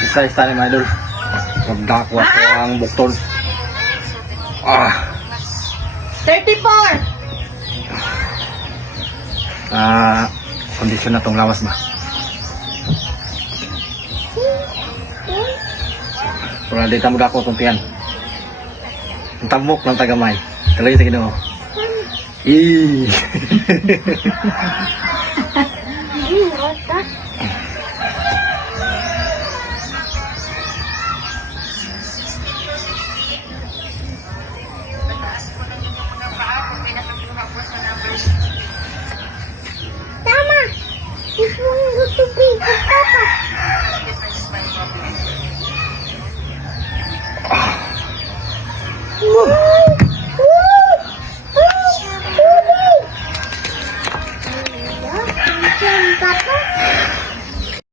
Isa-isa ni mga idol. Magdakwa ko ang bukton. 34! Kondisyon na tong lawas ba? Pero dito mo dako itong tiyan. Ang tamok ng tagamay. Kalagay sa Ginoo.